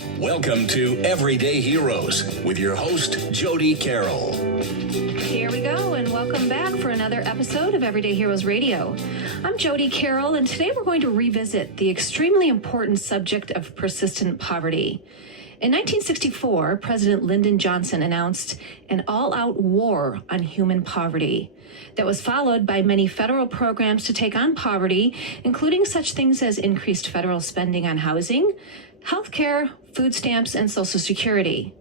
Welcome to Everyday Heroes with your host, Jody Carroll. Here we go, and welcome back for another episode of Everyday Heroes Radio. I'm Jody Carroll, and today we're going to revisit the extremely important subject of persistent poverty. In 1964, President Lyndon Johnson announced an all-out war on human poverty that was followed by many federal programs to take on poverty, including such things as increased federal spending on housing, healthcare, food stamps, and Social Security.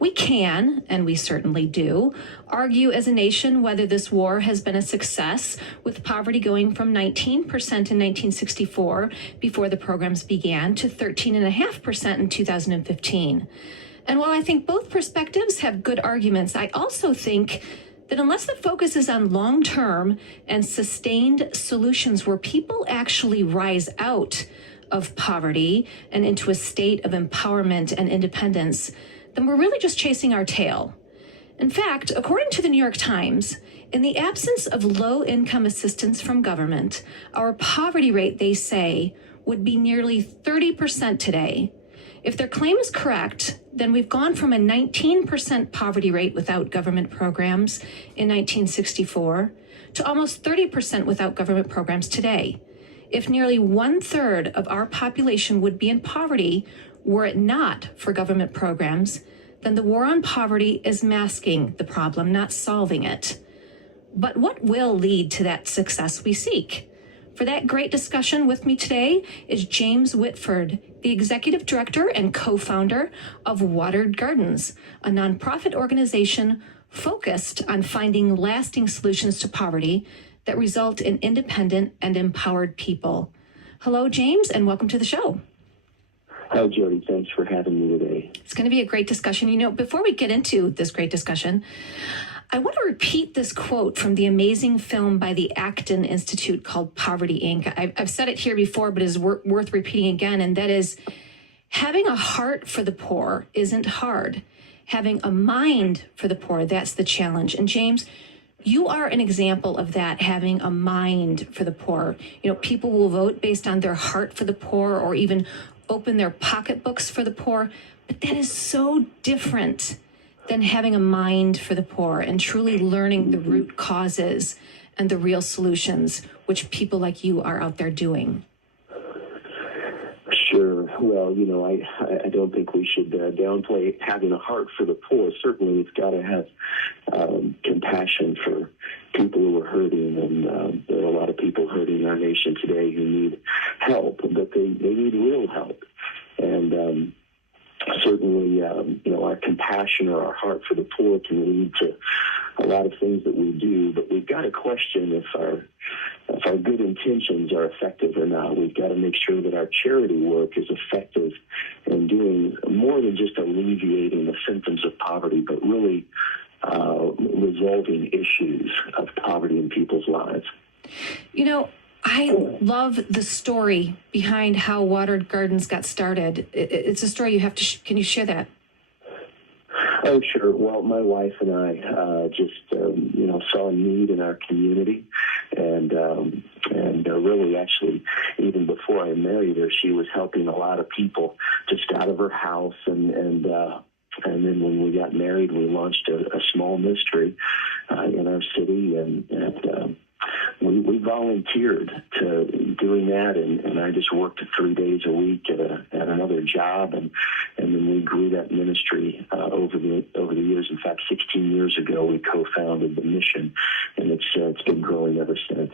We can, and we certainly do, argue as a nation whether this war has been a success, with poverty going from 19% in 1964, before the programs began, to 13.5% in 2015. And while I think both perspectives have good arguments, I also think that unless the focus is on long-term and sustained solutions where people actually rise out of poverty and into a state of empowerment and independence, then we're really just chasing our tail. In fact, according to the New York Times, in the absence of low-income assistance from government, our poverty rate, they say, would be nearly 30% today. If their claim is correct, then we've gone from a 19% poverty rate without government programs in 1964 to almost 30% without government programs today. If nearly 1/3 of our population would be in poverty were it not for government programs, then the war on poverty is masking the problem, not solving it. But what will lead to that success we seek? For that great discussion, with me today is James Whitford, the executive director and co-founder of Watered Gardens, a nonprofit organization focused on finding lasting solutions to poverty that result in independent and empowered people. Hello, James, and welcome to the show. Hi, Jody. Thanks for having me today. It's going to be a great discussion. You know, before we get into this great discussion, I want to repeat this quote from the amazing film by the Acton Institute called Poverty, Inc. I've said it here before, but it's worth repeating again, and that is, having a heart for the poor isn't hard. Having a mind for the poor, that's the challenge. And James, you are an example of that, having a mind for the poor. You know, people will vote based on their heart for the poor, or even open their pocketbooks for the poor, but that is so different than having a mind for the poor and truly learning the root causes and the real solutions, which people like you are out there doing. Sure. Well, you know, I don't think we should downplay having a heart for the poor. Certainly, we've got to have compassion for people who are hurting, and there are a lot of people hurting in our nation today who need help, but they need real help. And certainly, you know, our compassion or our heart for the poor can lead to a lot of things that we do, but we've got to question if our good intentions are effective or not. We've got to make sure that our charity work is effective in doing more than just alleviating the symptoms of poverty, but really resolving issues of poverty in people's lives. You know, I love the story behind how Watered Gardens got started. It's a story you have to, can you share that? Oh, sure. Well, my wife and I just, you know, saw a need in our community, and really, actually, even before I married her, she was helping a lot of people just out of her house, and then when we got married, we launched a small ministry in our city, and we volunteered to doing that, and I just worked 3 days a week at another job, and then we grew that ministry over the years. In fact, 16 years ago, we co-founded the mission, and it's been growing ever since.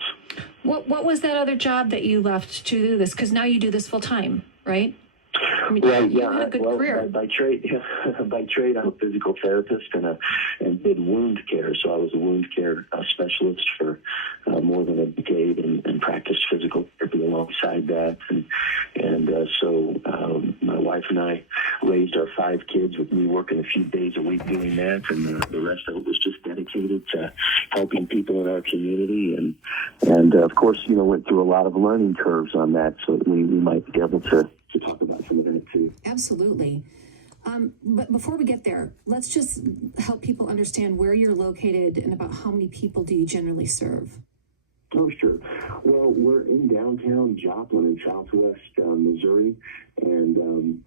What was that other job that you left to do this? Because now you do this full time, right? I mean, Right, you had a good career. By trade, I'm a physical therapist and did wound care. So I was a wound care specialist for more than a decade, and practiced physical therapy alongside that. So my wife and I raised our 5 kids with me working a few days a week doing that, and the rest of it was just dedicated to helping people in our community. And of course, you know, went through a lot of learning curves on that, so we might be able to talk about some of that too. Absolutely. But before we get there, let's just help people understand where you're located and about how many people do you generally serve. Oh, sure. Well, we're in downtown Joplin in southwest Missouri, and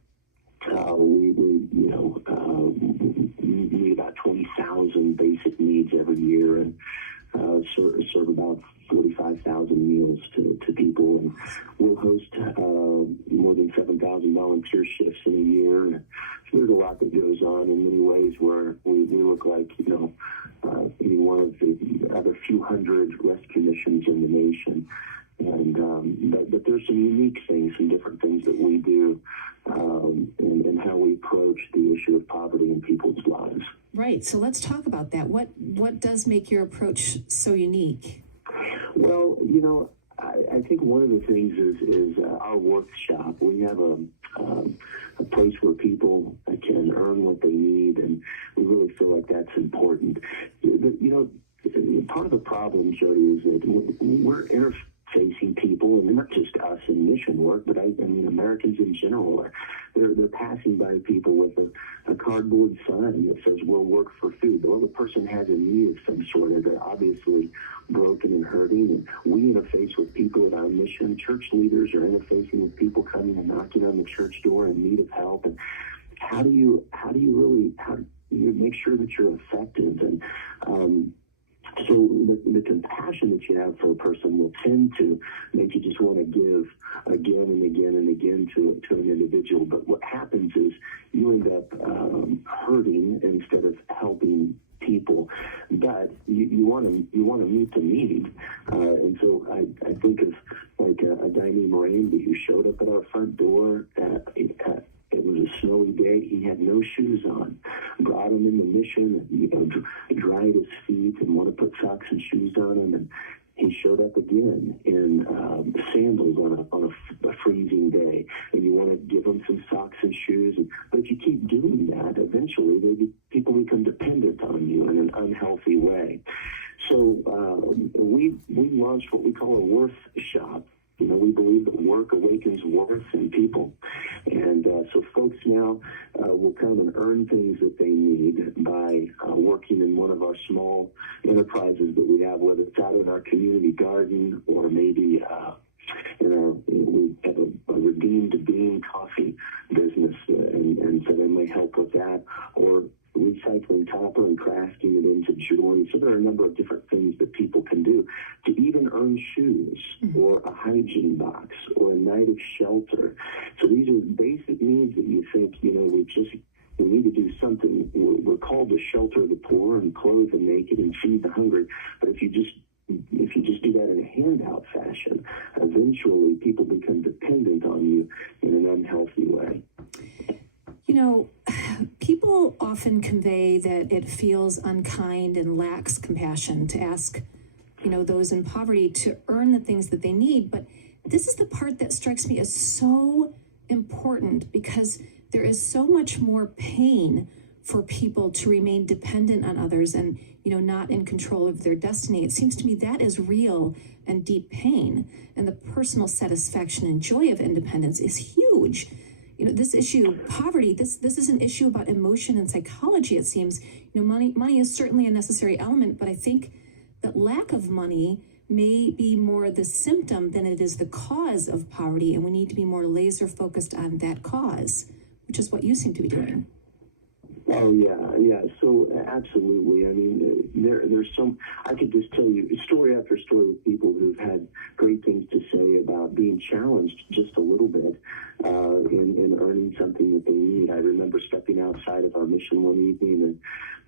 meet about 20,000 basic needs every year, and serve about 45,000 meals to people, and we'll host more than 7,000 volunteer shifts in a year. And so there's a lot that goes on in many ways where we look like any one of the other few hundred rescue missions in the nation. And but there's some unique things, some different things that we do, and how we approach the issue of poverty in people's lives. Right. So let's talk about that. What does make your approach so unique? Well, I think one of the things is our workshop. We have a place where people can earn what they need, and we really feel like that's important. Part of the problem, Jody, is that we're interfacing people, and not just us in mission work, but I mean Americans in general. They're passing by people with a cardboard sign that says "We'll work for food." Well, the person has a need of some sort, and they're obviously broken and hurting. And we interface with people at our mission. Church leaders are interfacing with people coming and knocking on the church door in need of help. And how do you make sure that you're effective? And so the compassion that you have for a person will tend to make you just want to give again and again and again to an individual. But what happens is you end up hurting instead of helping people. But you want to meet the need, and so I think of like a guy named Randy who showed up at our front door it was a snowy day. He had no shoes on. Brought him in the mission, dried his feet and want to put socks and shoes on him. And he showed up again in sandals on a freezing day. And you want to give him some socks and shoes. But if you keep doing that, eventually people become dependent on you in an unhealthy way. So we launched what we call a worth shop. We believe that work awakens worth in people. And so folks now will come and earn things that they need by working in one of our small enterprises that we have, whether it's out in our community garden or maybe we have a redeemed bean coffee business, and so they may help with that, or recycling copper and crafting it into jewelry. So there are a number of different things that people can do to even earn shoes or a hygiene box or a night of shelter. So these are basic needs that you think, we need to do something. We're called to shelter the poor and clothe the naked and feed the hungry. But if you just do that in a handout fashion, eventually people become dependent on you in an unhealthy way. People often convey that it feels unkind and lacks compassion to ask, those in poverty to earn the things that they need. But this is the part that strikes me as so important, because there is so much more pain for people to remain dependent on others and, not in control of their destiny. It seems to me that is real and deep pain. And the personal satisfaction and joy of independence is huge. This issue, poverty, this is an issue about emotion and psychology, it seems. Money is certainly a necessary element, but I think that lack of money may be more the symptom than it is the cause of poverty, and we need to be more laser focused on that cause, which is what you seem to be doing. Oh, yeah. So absolutely. I mean, there's some, I could just tell you story after story of people who've had great things to say about being challenged just a little bit in earning something that they need. I remember stepping outside of our mission one evening,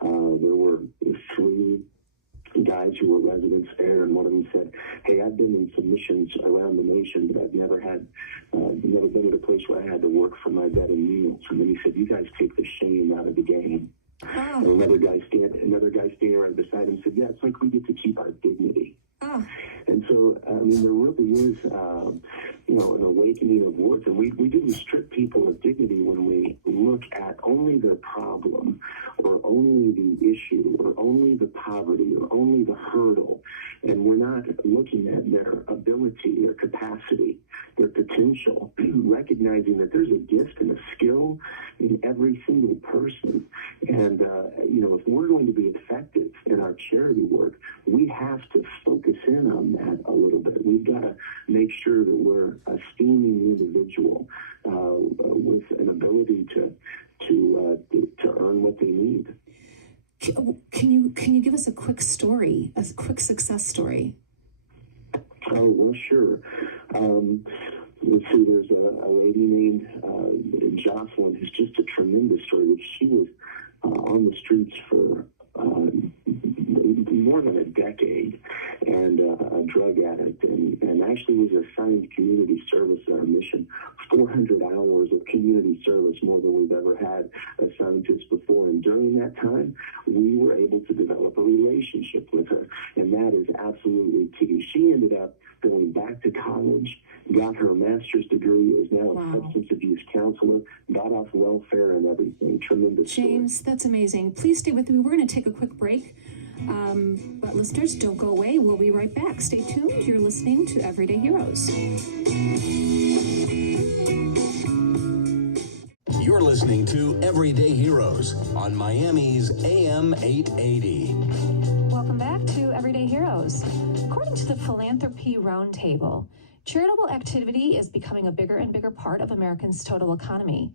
and there were three guys who were residents there, and one of them said, "Hey, I've been in some missions around the nation, but I've never been at a place where I had to work for my bed and meals." And then he said, "You guys take the shame out of the game." Oh. And another guy standing right beside him said, "Yeah, it's like we get to keep our dignity." Oh. And so, I mean, there really is, an awakening of worth. And we do strip people of dignity when we look at only the problem or only the issue or only the poverty or only the hurdle. And we're not looking at their ability, their capacity, their potential, recognizing that there's a gift and a skill in every single person. And, if we're going to be effective in our charity work, we have to focus in on that a little bit. We've got to make sure that we're esteeming the individual with an ability to what they need. Can you give us a quick story, a quick success story? Oh, well, sure. Let's see, there's a lady named Jocelyn who's just a tremendous story. She was on the streets for more than a decade and a drug addict and actually was assigned community service in our mission. 400 hours of community service, more than we've ever had assigned to us before. And during that time, we were able to develop a relationship with her. And that is absolutely key. She ended up going back to college, got her master's degree, is now a substance abuse counselor, got off welfare and everything. Tremendous James, story. that's amazing. Please stay with me. We're going to take a quick break. But listeners, don't go away. We'll be right back. Stay tuned. You're listening to Everyday Heroes. You're listening to Everyday Heroes on Miami's AM 880. Welcome back to Everyday Heroes. According to the Philanthropy Roundtable, charitable activity is becoming a bigger and bigger part of Americans' total economy.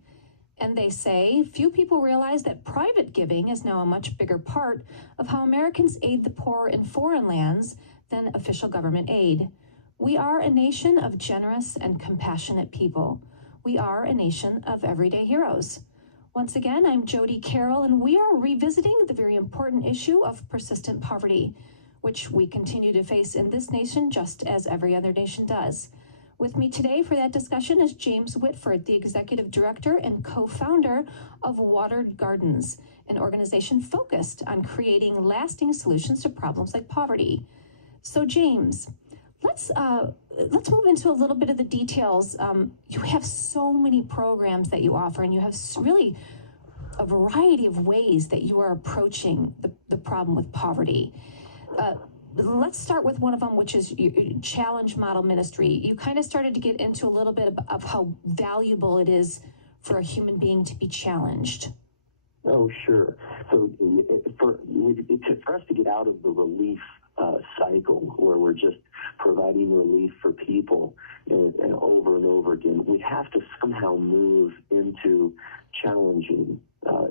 And they say few people realize that private giving is now a much bigger part of how Americans aid the poor in foreign lands than official government aid. We are a nation of generous and compassionate people. We are a nation of everyday heroes. Once again, I'm Jody Carroll, and we are revisiting the very important issue of persistent poverty, which we continue to face in this nation just as every other nation does. With me today for that discussion is James Whitford, the Executive Director and co-founder of Watered Gardens, an organization focused on creating lasting solutions to problems like poverty. So James, let's move into a little bit of the details. You have so many programs that you offer, and you have really a variety of ways that you are approaching the problem with poverty. Let's start with one of them, which is Challenge Model Ministry. You kind of started to get into a little bit of how valuable it is for a human being to be challenged. Oh, sure. So for us to get out of the relief cycle where we're just providing relief for people and over and over again, we have to somehow move into challenging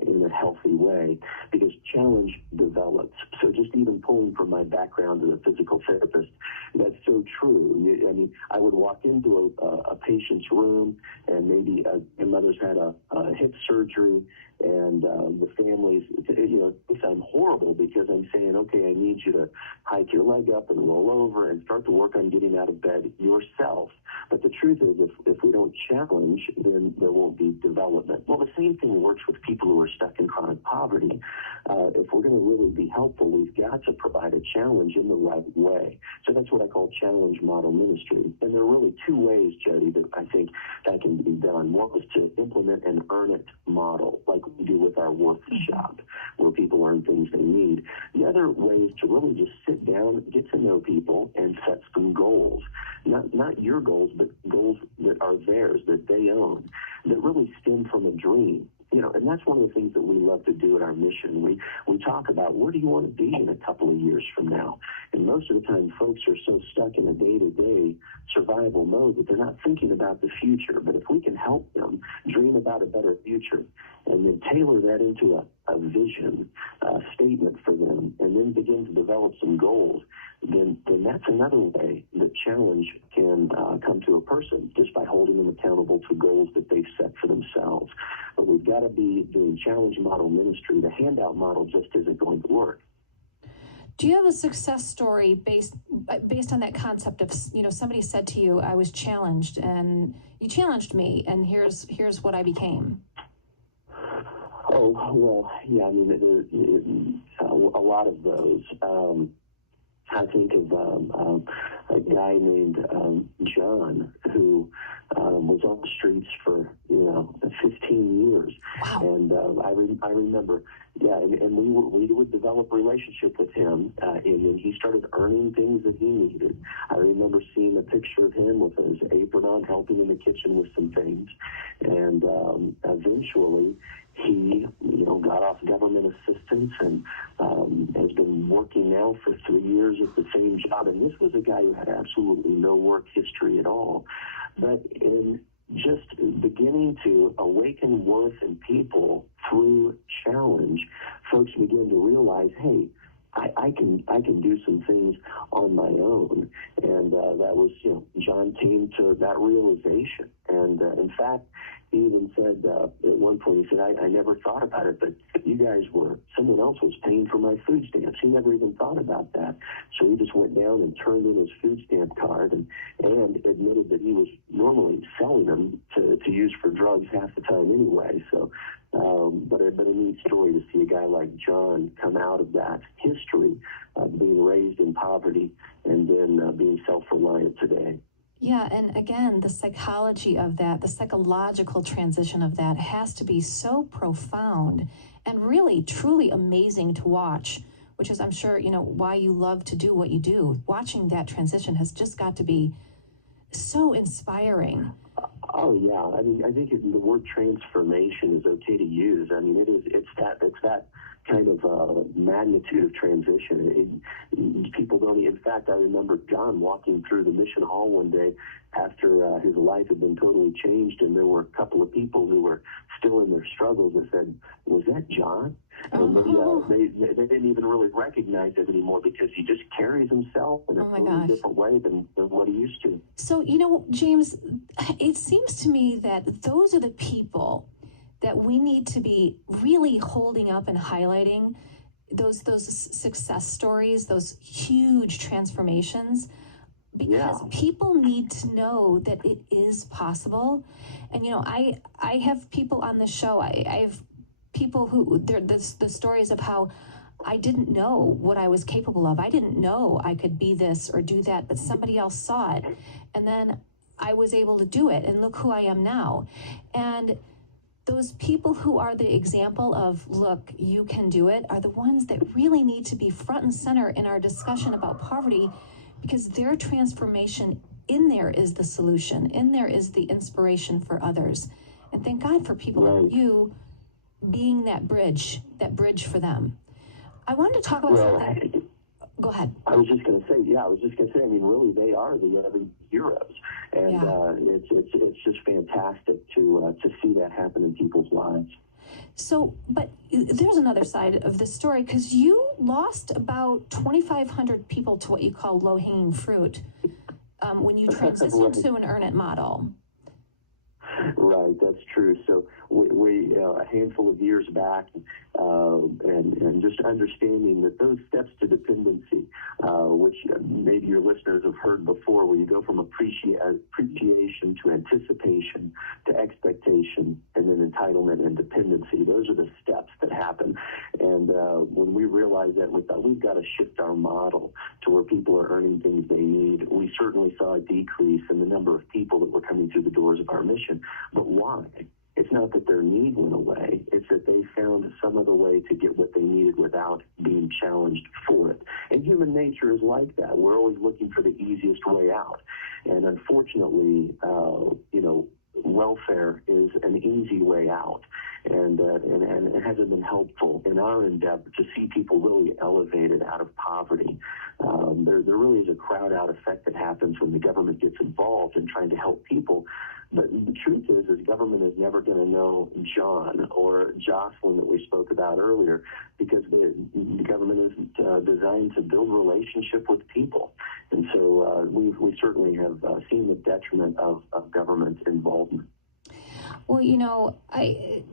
in a healthy way, because challenge develops. So just even pulling from my background as a physical therapist, that's so true. I mean, I would walk into a patient's room, and maybe my mother's had a hip surgery, and the families, I'm horrible because I'm saying, okay, I need you to hike your leg up and roll over and start to work on getting out of bed yourself. But the truth is, if we don't challenge, then there won't be development. Well, the same thing works with people who are stuck in chronic poverty. If we're going to really be helpful, we've got to provide a challenge in the right way. So that's what I call Challenge Model Ministry. And there are really two ways, Jody, that I think that can be done. One is to implement an earn it model, like we do with our Worth Shop, where people earn things they need. The other way is to really just sit down, get to know people, and set some goals. Not your goals, but goals that are theirs, that they own, that really stem from a dream. And that's one of the things that we love to do at our mission. We talk about, where do you want to be in a couple of years from now? And most of the time, folks are so stuck in a day-to-day survival mode that they're not thinking about the future. But if we can help them dream about a better future and then tailor that into a vision, a statement for them, and then begin to develop some goals, then that's another way that challenge can come to a person, just by holding them accountable to goals that they've set for themselves. But we've got to be doing Challenge Model Ministry. The handout model just isn't going to work. Do you have a success story based on that concept of, somebody said to you, I was challenged, and you challenged me, and here's what I became? Oh, well, yeah, I mean, a lot of those. I think of a guy named John who was on the streets for 15 years. Wow. And I remember, and we would develop a relationship with him, and then he started earning things that he needed. I remember seeing a picture of him with his apron on, helping in the kitchen with some things, and eventually he got off government assistance and has been working now for 3 years at the same job. And this was a guy who had absolutely no work history at all. But in just beginning to awaken worth in people through challenge, some things on my own. And that was, John came to that realization. And in fact, he even said at one point, he said, I never thought about it, but someone else was paying for my food stamps. He never even thought about that. So he just went down and turned in his food stamp card and admitted that he was normally selling them to use for drugs half the time anyway. So, but a neat story to see a guy like John come out of that history, being raised in poverty and then being self-reliant today. Yeah, and again, the psychology of that, the psychological transition of that has to be so profound and really, truly amazing to watch, which is, I'm sure, why you love to do what you do. Watching that transition has just got to be so inspiring. Oh, yeah. I mean, I think the word transformation is okay to use. I mean, it's that kind of magnitude of transition. People don't. In fact, I remember John walking through the mission hall one day after his life had been totally changed, and there were a couple of people who were still in their struggles that said, "Was that John?" And they didn't even really recognize it anymore because he just carries himself in a totally different way than what he used to. So, James, it seems to me that those are the people that we need to be really holding up and highlighting, those success stories, those huge transformations, because people need to know that it is possible. And, I have people on the show, I have people who, the stories of how I didn't know what I was capable of. I didn't know I could be this or do that, but somebody else saw it. And then I was able to do it, and look who I am now. And those people who are the example of, look, you can do it, are the ones that really need to be front and center in our discussion about poverty, because their transformation in there is the solution. In there is the inspiration for others. And thank God for people like you being that bridge for them. I wanted to talk about something. Go ahead. I was just going to say, I mean, really, they are the other heroes. And it's just fantastic to see that happen in people's lives. So, but there's another side of this story, because you lost about 2,500 people to what you call low-hanging fruit when you transitioned to an earn it model. Right, that's true. So we a handful of years back, and just understanding that those steps to dependency, which maybe your listeners have heard before, where you go from appreciation to anticipation to expectation and then entitlement and dependency, those are the steps that happen. And when we realized that, we thought we've got to shift our model to where people are earning things they need. We certainly saw a decrease in the number of people that were coming through the doors of our mission. But why? It's not that their need went away. It's that they found some other way to get what they needed without being challenged for it. And human nature is like that. We're always looking for the easiest way out. And unfortunately, welfare is an easy way out. And it hasn't been helpful in our endeavor to see people really elevated out of poverty. There really is a crowd out effect that happens when the government gets involved in trying to help people. But the truth is government is never going to know John or Jocelyn that we spoke about earlier, because the government isn't designed to build relationship with people. And so we certainly have seen the detriment of government involvement. Well, I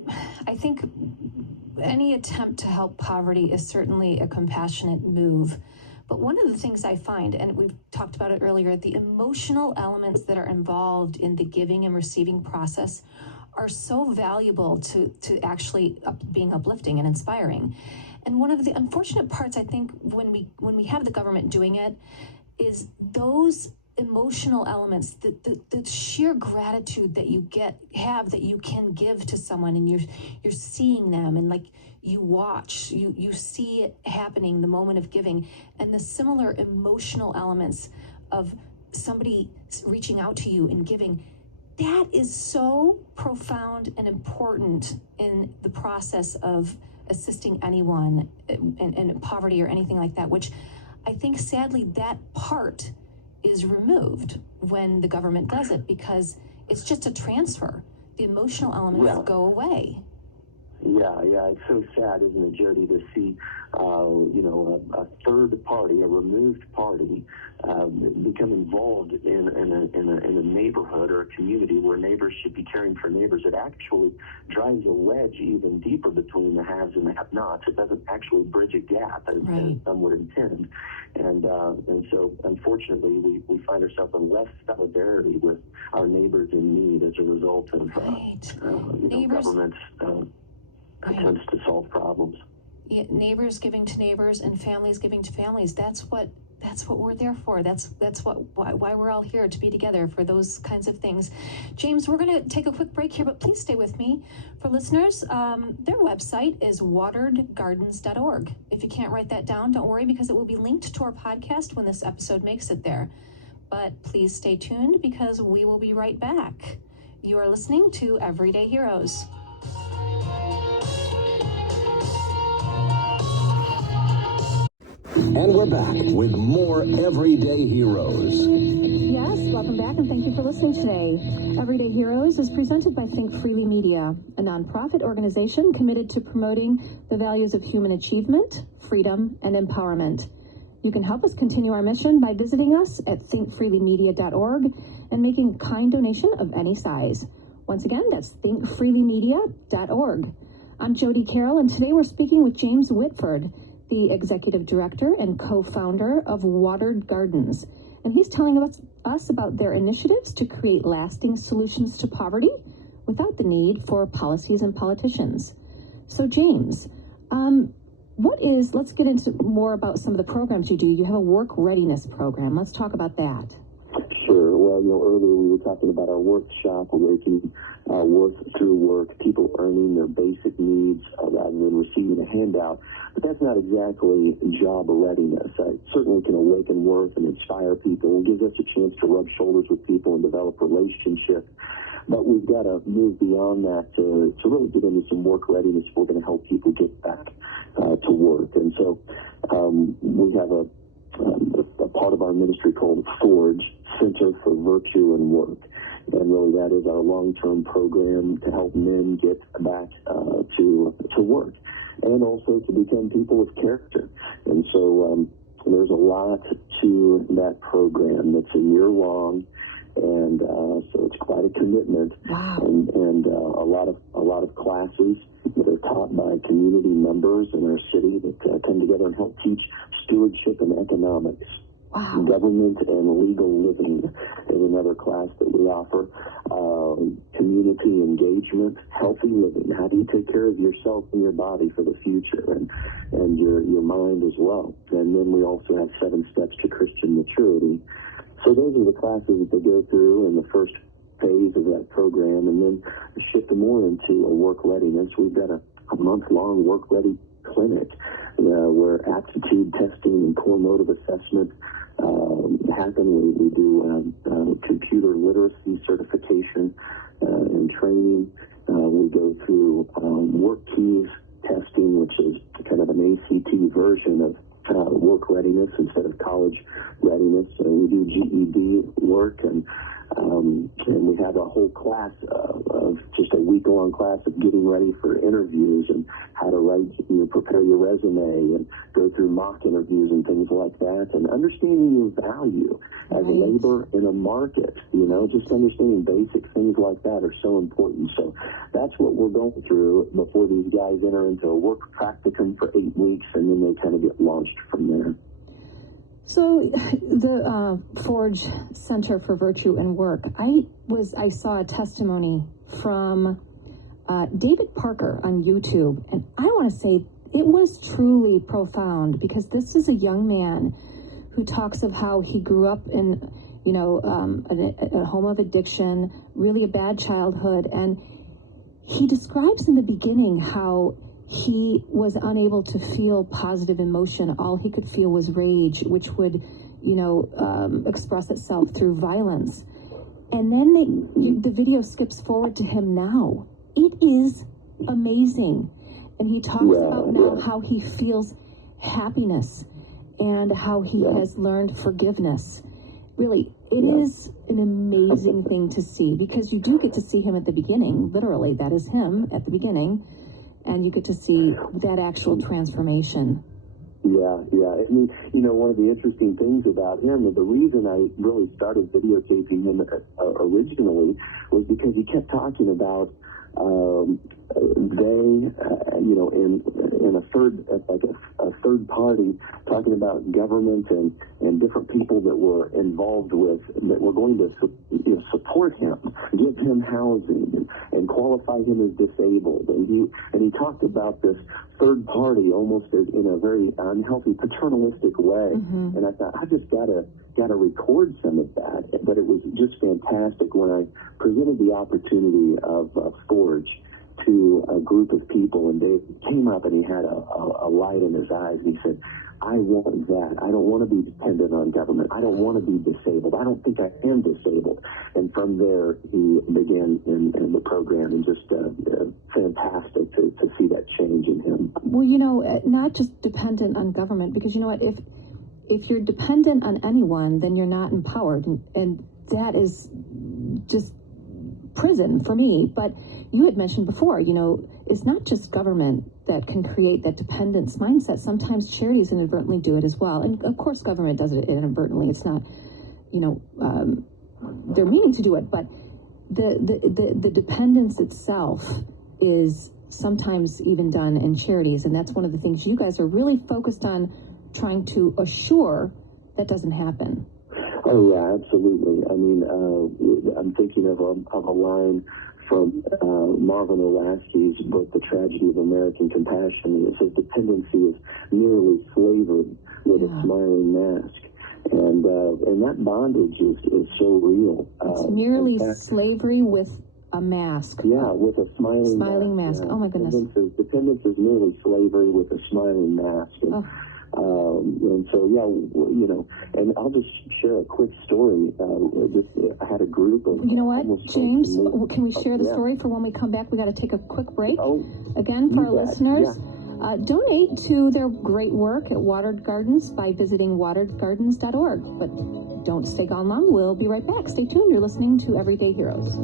think any attempt to help poverty is certainly a compassionate move. But one of the things I find, and we've talked about it earlier, the emotional elements that are involved in the giving and receiving process are so valuable to actually being uplifting and inspiring. And one of the unfortunate parts, I think, when we have the government doing it, is those emotional elements, the sheer gratitude that you have that you can give to someone, and you're seeing them, and like you watch, you see it happening, the moment of giving, and the similar emotional elements of somebody reaching out to you and giving. That is so profound and important in the process of assisting anyone in poverty or anything like that, which I think sadly that part is removed when the government does it, because it's just a transfer. The emotional elements go away. Yeah, Yeah. It's so sad, isn't it, Jody, to see, a third party, a removed party, become involved in a neighborhood or a community where neighbors should be caring for neighbors. It actually drives a wedge even deeper between the haves and the have-nots. It doesn't actually bridge a gap, as some would intend. And so, unfortunately, we find ourselves in less solidarity with our neighbors in need as a result of government's attempts to solve problems. Yeah, neighbors giving to neighbors and families giving to families. That's what we're there for. That's why we're all here, to be together for those kinds of things. James, we're going to take a quick break here, but please stay with me. For listeners, their website is wateredgardens.org. If you can't write that down, don't worry, because it will be linked to our podcast when this episode makes it there. But please stay tuned, because we will be right back. You are listening to Everyday Heroes. And we're back with more Everyday Heroes. Yes, welcome back, and thank you for listening today. Everyday Heroes is presented by Think Freely Media, a nonprofit organization committed to promoting the values of human achievement, freedom, and empowerment. You can help us continue our mission by visiting us at thinkfreelymedia.org and making a kind donation of any size. Once again, that's thinkfreelymedia.org. I'm Jody Carroll, and today we're speaking with James Whitford, the executive director and co-founder of Watered Gardens. And he's telling us about their initiatives to create lasting solutions to poverty without the need for policies and politicians. So James, let's get into more about some of the programs you do. You have a work readiness program. Let's talk about that. Sure. Well, earlier we were talking about our workshop, awakening worth through work, people earning their basic needs rather than receiving a handout. But that's not exactly job readiness. It certainly can awaken worth and inspire people. It gives us a chance to rub shoulders with people and develop relationships. But we've got to move beyond that to really get into some work readiness if we're going to help people get back to work. And so we have a part of our ministry called Forge, Center for Virtue and Work. And really that is our long-term program to help men get back to work and also to become people of character. And so there's a lot to that program that's a year long. And so it's quite a commitment. Wow. And a lot of classes that are taught by community members in our city that come together and help teach stewardship and economics. Wow. Government and legal living is another class that we offer. Community engagement, healthy living. How do you take care of yourself and your body for the future and your mind as well? And then we also have 7 steps to Christian maturity. So those are the classes that they go through in the first phase of that program, and then shift more into a work readiness. We've got a month-long work-ready clinic where aptitude testing and core motive assessment happen. We do computer literacy certification and training. We go through work keys testing, which is kind of an ACT version of work readiness instead of college readiness. We do GED work, and we have a whole class of just a week-long class of getting ready for interviews and how to write, prepare your resume and go through mock interviews and things like that, and understanding your value as a labor in a market. Just understanding basic things like that are so important. So that's what we're going through before these guys enter into a work practicum for 8 weeks, and then they kind of get launched from there. So the Forge Center for Virtue and Work, I saw a testimony from David Parker on YouTube, and I want to say it was truly profound, because this is a young man who talks of how he grew up in a home of addiction, really a bad childhood, and he describes in the beginning how he was unable to feel positive emotion. All he could feel was rage, which would, express itself through violence. And then the video skips forward to him now. It is amazing. And he talks about now how he feels happiness and how he has learned forgiveness. Really, it is an amazing thing to see, because you do get to see him at the beginning. Literally, that is him at the beginning. and you get to see that actual transformation. Yeah. I mean, one of the interesting things about him, and the reason I really started videotaping him originally, was because he kept talking about in a third, like a third party, talking about government and different people that were involved with, that were going to support him, give him housing, and qualify him as disabled. And he talked about this third party almost as in a very unhealthy, paternalistic way. Mm-hmm. And I thought, I just gotta record some of that. But it was just fantastic when I presented the opportunity of Forge to a group of people, and they came up and he had a light in his eyes, and he said, I want that. I don't want to be dependent on government. I don't want to be disabled. I don't think I am disabled. And from there, he began in the program, and just fantastic to see that change in him. Well, not just dependent on government, because you know what, if you're dependent on anyone, then you're not empowered, and that is just prison for me. But you had mentioned before, it's not just government that can create that dependence mindset. Sometimes charities inadvertently do it as well. And of course, government does it inadvertently. It's not, they're meaning to do it, but the dependence itself is sometimes even done in charities. And that's one of the things you guys are really focused on, trying to assure that doesn't happen. Oh, yeah, absolutely. I mean, I'm thinking of a line from Marvin Olasky's book, The Tragedy of American Compassion. It says, dependency is merely slavery with a smiling mask. And that bondage is so real. It's merely slavery with a mask. Yeah, with a smiling mask. Yeah. Oh, my goodness. Dependence is merely slavery with a smiling mask. And so, and I'll just share a quick story. I had a group of... You know what, James, can we share the story for when we come back? We got to take a quick break. Again, for our listeners, donate to their great work at Watered Gardens by visiting wateredgardens.org. But don't stay gone long. We'll be right back. Stay tuned. You're listening to Everyday Heroes.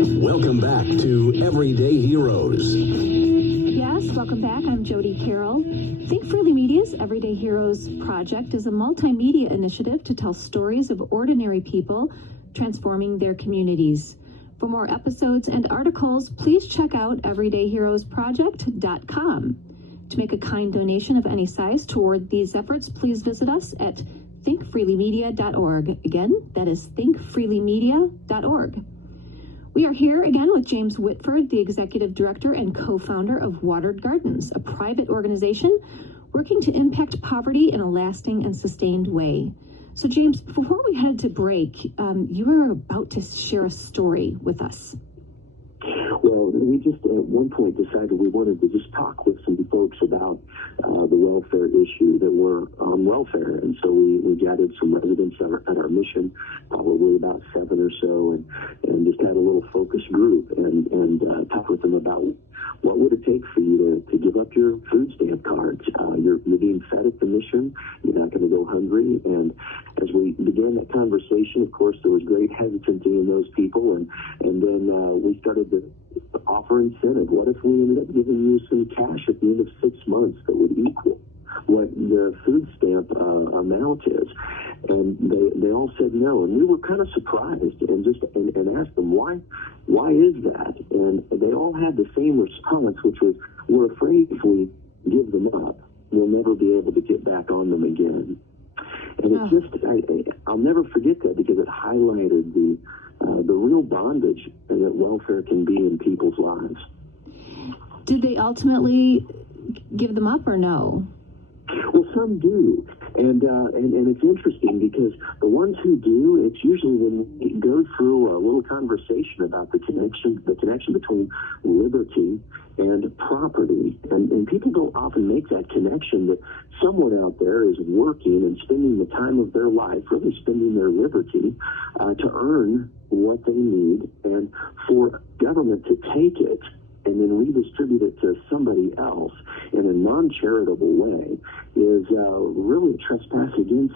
Welcome back to Everyday Heroes. Yes, welcome back. I'm Jody Carroll. Think Freely Media's Everyday Heroes project is a multimedia initiative to tell stories of ordinary people transforming their communities. For more episodes and articles, please check out everydayheroesproject.com. To make a kind donation of any size toward these efforts, please visit us at thinkfreelymedia.org. Again, that is thinkfreelymedia.org. We are here again with James Whitford, the Executive Director and co-founder of Watered Gardens, a private organization working to impact poverty in a lasting and sustained way. So, James, before we head to break, you were about to share a story with us. Well, we just at one point decided we wanted to just talk with some folks about the welfare issue, that were on welfare. And so we gathered some residents at our mission, probably about 7 or so, and just had a little focus group and talked with them about what would it take for you to give up your food stamp cards. You're being fed at the mission. You're not going to go hungry. And as we began that conversation, of course, there was great hesitancy in those people. And then we started to offer incentive. What if we ended up giving you some cash at the end of 6 months that would equal what the food stamp amount is? And they all said no. And we were kind of surprised and asked them, why is that? And they all had the same response, which was, we're afraid if we give them up, we'll never be able to get back on them again. And it's just, I'll never forget that, because it highlighted the real bondage that welfare can be in people's lives. Did they ultimately give them up or no? Well, some do. And it's interesting, because the ones who do, it's usually when we go through a little conversation about the connection between liberty and property. And people don't often make that connection, that someone out there is working and spending the time of their life, really spending their liberty, to earn what they need, and for government to take it and then redistribute it to somebody else in a non-charitable way is really a trespass against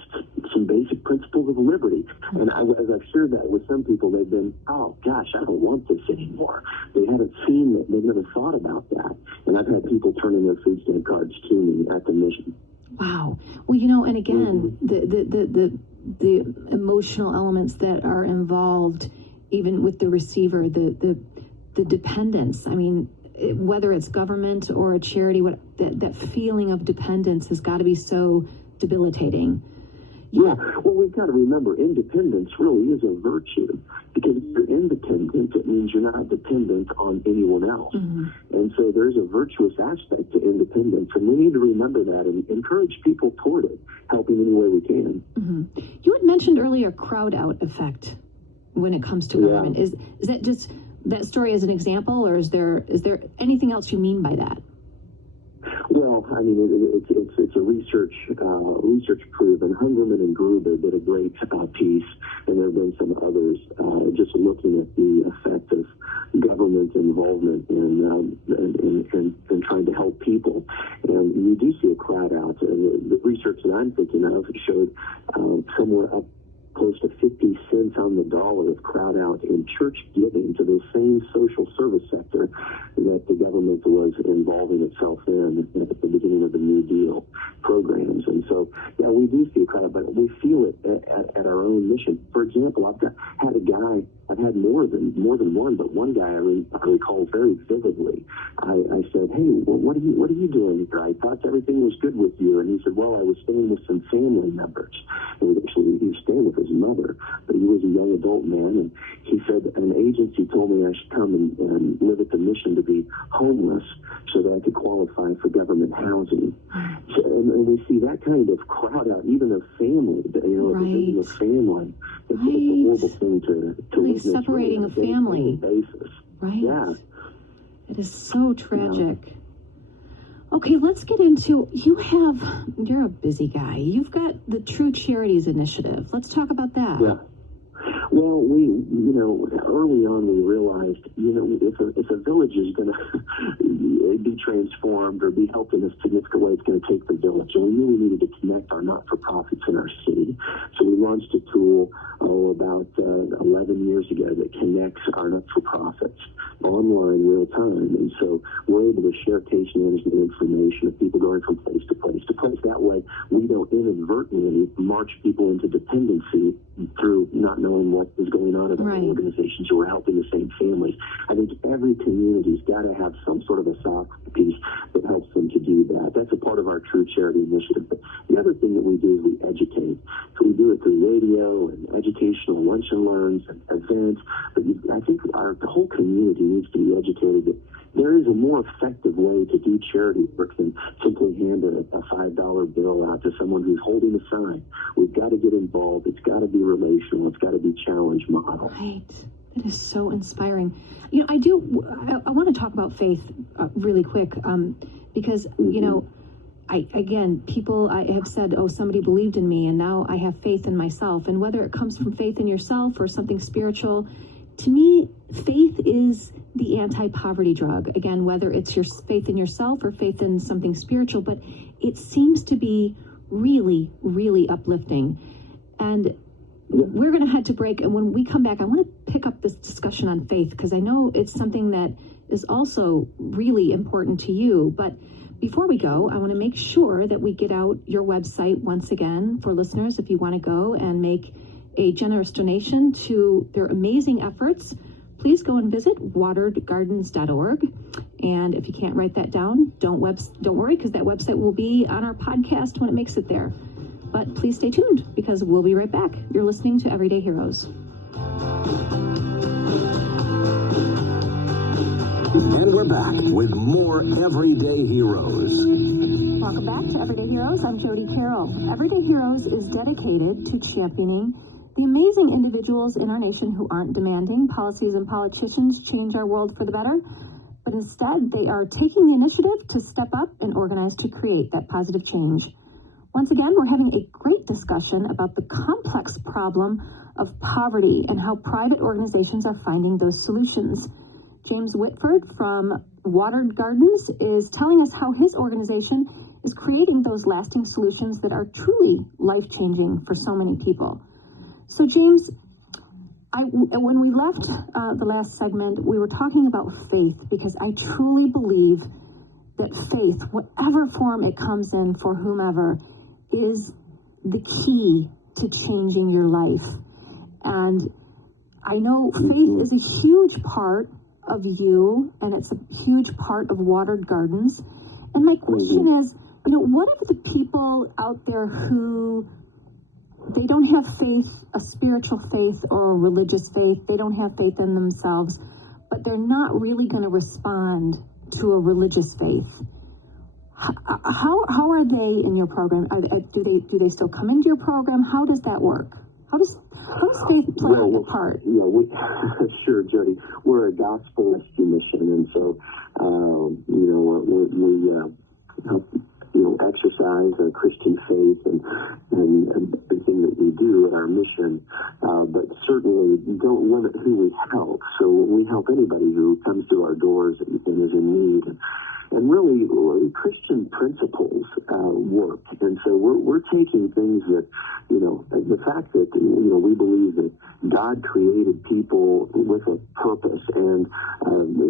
some basic principles of liberty. And as I've shared that with some people, they've been, oh gosh, I don't want this anymore. They haven't seen it. They've never thought about that. And I've had people turn in their food stamp cards to me at the mission. Wow. Well, and again, the emotional elements that are involved, even with the receiver, the dependence. I mean, whether it's government or a charity, that feeling of dependence has got to be so debilitating. Yeah, well, we've got to remember, independence really is a virtue, because if you're independent, it means you're not dependent on anyone else. Mm-hmm. And so there's a virtuous aspect to independence, and we need to remember that and encourage people toward it, helping any way we can. Mm-hmm. You had mentioned earlier crowd out effect when it comes to government. Is that just that story as an example, or is there anything else you mean by that? Well, I mean, it's a research proven. Hungerman and Gruber did a great piece, and there have been some others just looking at the effect of government involvement in trying to help people. And you do see a crowd out. And the research that I'm thinking of showed somewhere up close to 50 cents on the dollar of crowd out in church giving to the same social service sector that the government was involving itself in at the beginning of the New Deal programs. And so, yeah, we do see a crowd out, but we feel it at our own mission. For example, I've had more than one, but one guy I recall very vividly. I said, hey, well, what are you doing here? I thought everything was good with you. And he said, well, I was staying with some family members. And actually, he was staying with his mother, but he was a young adult man. And he said, an agency told me I should come and live at the mission to be homeless so that I could qualify for government housing. So, and we see that kind of crowd out, even of family, right. a family. It's a horrible thing to really separating a family basis. Right. Yeah. It is so tragic. Yeah. Okay, let's get into, you're a busy guy. You've got the True Charities Initiative. Let's talk about that. Yeah. Well, early on we realized, if a village is going to be transformed or be helped in a significant way, it's going to take the village. And we knew we needed to connect our not-for-profits in our city. So we launched a tool about 11 years ago that connects our not-for-profits online real time. And so we're able to share case management information of people going from place to place to place. That way, we don't inadvertently march people into dependency through not knowing what is going on in other organizations who are helping the same families. I think every community's got to have some sort of a software piece that helps them to do that. That's a part of our True Charity Initiative. But the other thing that we do is we educate. So we do it through radio and educational lunch and learns and events. But I think the whole community needs to be educated that there is a more effective way to do charity work than simply hand a $5 bill out to someone who's holding a sign. We've got to get involved. It's got to be relational. It's got to be challenge model. Right. That is so inspiring. I want to talk about faith really quick because, people have said, oh, somebody believed in me and now I have faith in myself. And whether it comes from faith in yourself or something spiritual, to me, faith is the anti-poverty drug. Again, whether it's your faith in yourself or faith in something spiritual, but it seems to be really, really uplifting. And we're going to head to break. And when we come back, I want to pick up this discussion on faith because I know it's something that is also really important to you. But before we go, I want to make sure that we get out your website once again for listeners. If you want to go and make a generous donation to their amazing efforts, please go and visit wateredgardens.org. And if you can't write that down, don't worry, because that website will be on our podcast when it makes it there. But please stay tuned, because we'll be right back. You're listening to Everyday Heroes. And we're back with more Everyday Heroes. Welcome back to Everyday Heroes. I'm Jody Carroll. Everyday Heroes is dedicated to championing the amazing individuals in our nation who aren't demanding policies and politicians change our world for the better, but instead they are taking the initiative to step up and organize to create that positive change. Once again, we're having a great discussion about the complex problem of poverty and how private organizations are finding those solutions. James Whitford from Watered Gardens is telling us how his organization is creating those lasting solutions that are truly life-changing for so many people. So James, When we left the last segment, we were talking about faith, because I truly believe that faith, whatever form it comes in for whomever, is the key to changing your life. And I know faith is a huge part of you, and it's a huge part of Watered Gardens. And my question is, what if the people out there who they don't have faith, a spiritual faith or a religious faith, they don't have faith in themselves, but they're not really going to respond to a religious faith? How are they in your program? Do they still come into your program? How does that work? How does faith play a part? Yeah, sure, Jody. We're a gospel rescue mission, and so we exercise our Christian faith and everything that we do in our mission, but certainly don't limit who we help. So we help anybody who comes to our doors and is in need. And really, Christian principles work. And so we're taking things that, the fact that, we believe that God created people with a purpose and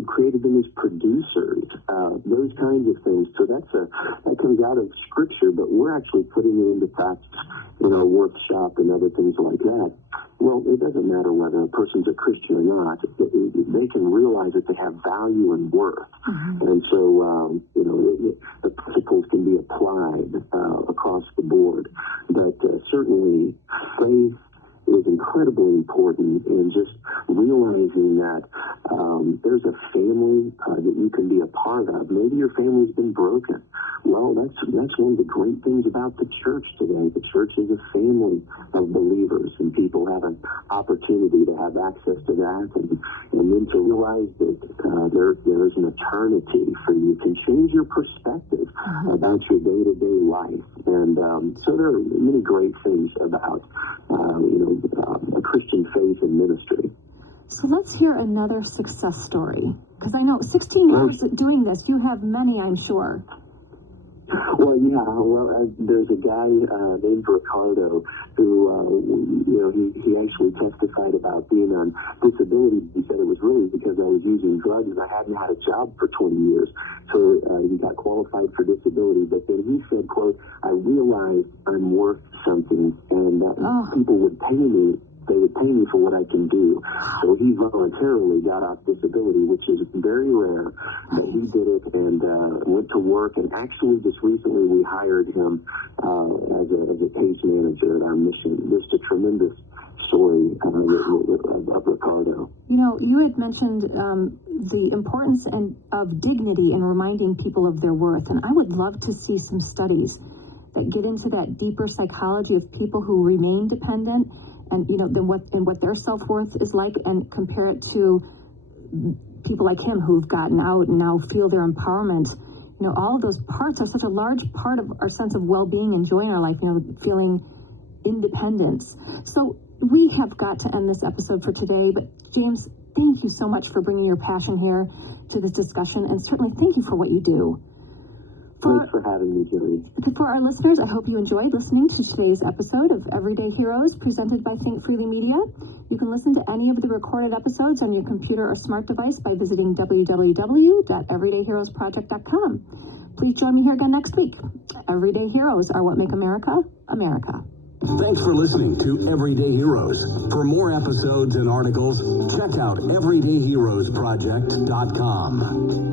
created them as producers, those kinds of things. So that comes out of Scripture, but we're actually putting it into practice in our workshop and other things like that. Well, it doesn't matter whether a person's a Christian or not. They can realize that they have value and worth. Mm-hmm. And so, the principles can be applied across the board. But certainly, faith is incredibly important in just realizing that there's a family that you can be a part of. Maybe your family's been broken. Well, that's one of the great things about the church today. The church is a family of believers, and people have an opportunity to have access to that, and then to realize that there's an eternity for you. Can change your perspective about your day-to-day life. And so there are many great things about a Christian faith and ministry. So let's hear another success story, because I know 16 years doing this, you have many, I'm sure. Well, yeah. There's a guy named Ricardo who, he actually testified about being on disability. He said it was really because I was using drugs and I hadn't had a job for 20 years. So he got qualified for disability. But then he said, quote, I realized I'm worth something, and that people would pay me. They would pay me for what I can do. So he voluntarily got off disability, which is very rare, but he did it and went to work. And actually, just recently, we hired him as a case manager at our mission. Just a tremendous story of Ricardo. You had mentioned the importance of dignity and reminding people of their worth. And I would love to see some studies that get into that deeper psychology of people who remain dependent, and what their self-worth is like, and compare it to people like him who've gotten out and now feel their empowerment. All of those parts are such a large part of our sense of well-being and joy in our life, feeling independence. So we have got to end this episode for today, but James, thank you so much for bringing your passion here to this discussion, and certainly thank you for what you do. Thanks for having me, Julie. For our listeners, I hope you enjoyed listening to today's episode of Everyday Heroes, presented by Think Freely Media. You can listen to any of the recorded episodes on your computer or smart device by visiting www.everydayheroesproject.com. Please join me here again next week. Everyday Heroes are what make America, America. Thanks for listening to Everyday Heroes. For more episodes and articles, check out everydayheroesproject.com.